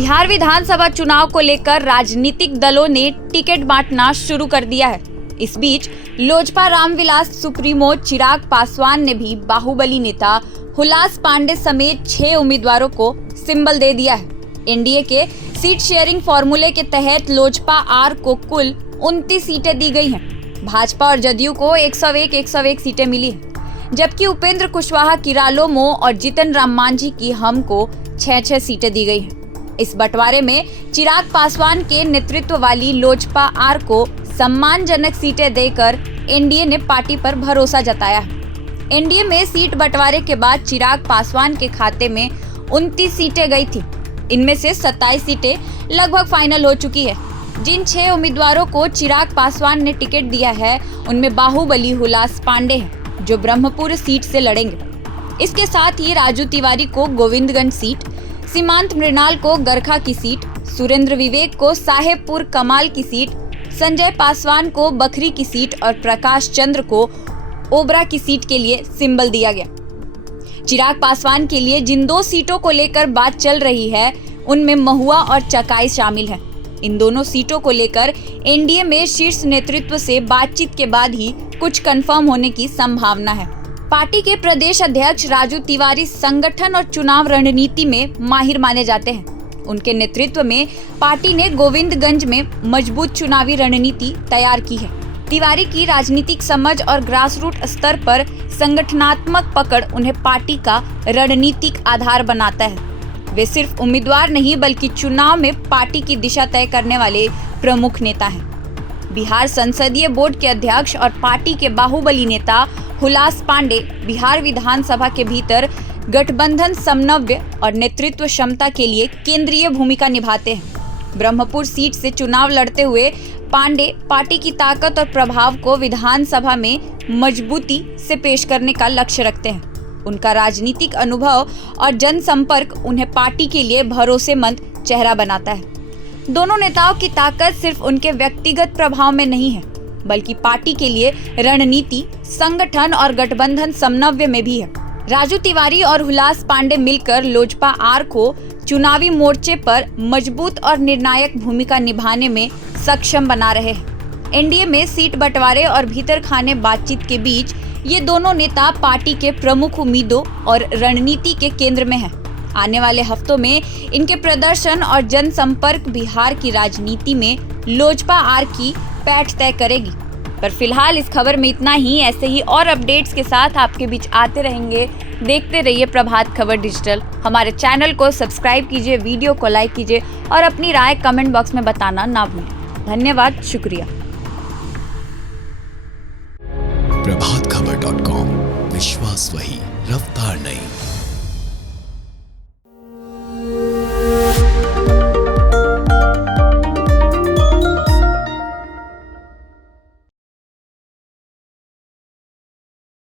बिहार विधानसभा चुनाव को लेकर राजनीतिक दलों ने टिकट बांटना शुरू कर दिया है। इस बीच लोजपा रामविलास सुप्रीमो चिराग पासवान ने भी बाहुबली नेता हुलास पांडे समेत 6 उम्मीदवारों को सिंबल दे दिया है। एनडीए के सीट शेयरिंग फॉर्मूले के तहत लोजपा आर को कुल 29 सीटें दी गई हैं। भाजपा और जदयू को 101 सीटें मिली हैं, जबकि उपेंद्र कुशवाहा किरालोमो और जितन राम मांझी की हम को 6 सीटें दी गई हैं। इस बंटवारे में चिराग पासवान के नेतृत्व वाली लोजपा आर को सम्मानजनक सीटें देकर एनडीए ने पार्टी पर भरोसा जताया है। एनडीए में सीट बंटवारे के बाद चिराग पासवान के खाते में 29 सीटें गई थी। इनमें से 27 सीटें लगभग फाइनल हो चुकी है। जिन 6 उम्मीदवारों को चिराग पासवान ने टिकट दिया है, उनमें बाहुबली हुलास पांडे हैं, जो ब्रह्मपुर सीट से लड़ेंगे। इसके साथ ही राजू तिवारी को गोविंदगंज सीट, सीमांत मृणाल को गरखा की सीट, सुरेंद्र विवेक को साहेबपुर कमाल की सीट, संजय पासवान को बखरी की सीट और प्रकाश चंद्र को ओबरा की सीट के लिए सिंबल दिया गया। चिराग पासवान के लिए जिन 2 सीटों को लेकर बात चल रही है, उनमें महुआ और चकाई शामिल हैं। इन दोनों सीटों को लेकर एनडीए में शीर्ष नेतृत्व से बातचीत के बाद ही कुछ कंफर्म होने की संभावना है। पार्टी के प्रदेश अध्यक्ष राजू तिवारी संगठन और चुनाव रणनीति में माहिर माने जाते हैं। उनके नेतृत्व में पार्टी ने गोविंदगंज में मजबूत चुनावी रणनीति तैयार की है। तिवारी की राजनीतिक समझ और ग्रासरूट स्तर पर संगठनात्मक पकड़ उन्हें पार्टी का रणनीतिक आधार बनाता है। वे सिर्फ उम्मीदवार नहीं, बल्कि चुनाव में पार्टी की दिशा तय करने वाले प्रमुख नेता हैं। बिहार संसदीय बोर्ड के अध्यक्ष और पार्टी के बाहुबली नेता हुलास पांडे बिहार विधानसभा के भीतर गठबंधन समन्वय और नेतृत्व क्षमता के लिए केंद्रीय भूमिका निभाते हैं। ब्रह्मपुर सीट से चुनाव लड़ते हुए पांडे पार्टी की ताकत और प्रभाव को विधानसभा में मजबूती से पेश करने का लक्ष्य रखते हैं। उनका राजनीतिक अनुभव और जनसंपर्क उन्हें पार्टी के लिए भरोसेमंद चेहरा बनाता है। दोनों नेताओं की ताकत सिर्फ उनके व्यक्तिगत प्रभाव में नहीं है, बल्कि पार्टी के लिए रणनीति, संगठन और गठबंधन समन्वय में भी है। राजू तिवारी और हुलास पांडे मिलकर लोजपा आर को चुनावी मोर्चे पर मजबूत और निर्णायक भूमिका निभाने में सक्षम बना रहे हैं। एनडीए में सीट बंटवारे और भीतर खाने बातचीत के बीच ये दोनों नेता पार्टी के प्रमुख उम्मीदों और रणनीति के केंद्र में हैं। आने वाले हफ्तों में इनके प्रदर्शन और जनसंपर्क बिहार की राजनीति में लोजपा आर की पैठ तय करेगी। पर फिलहाल इस खबर में इतना ही। ऐसे ही और अपडेट्स के साथ आपके बीच आते रहेंगे। देखते रहिए प्रभात खबर डिजिटल। हमारे चैनल को सब्सक्राइब कीजिए, वीडियो को लाइक कीजिए और अपनी राय कमेंट बॉक्स में बताना ना भूलें। धन्यवाद, शुक्रिया। प्रभातखबर.com, विश्वास वही, रफ्तार नहीं।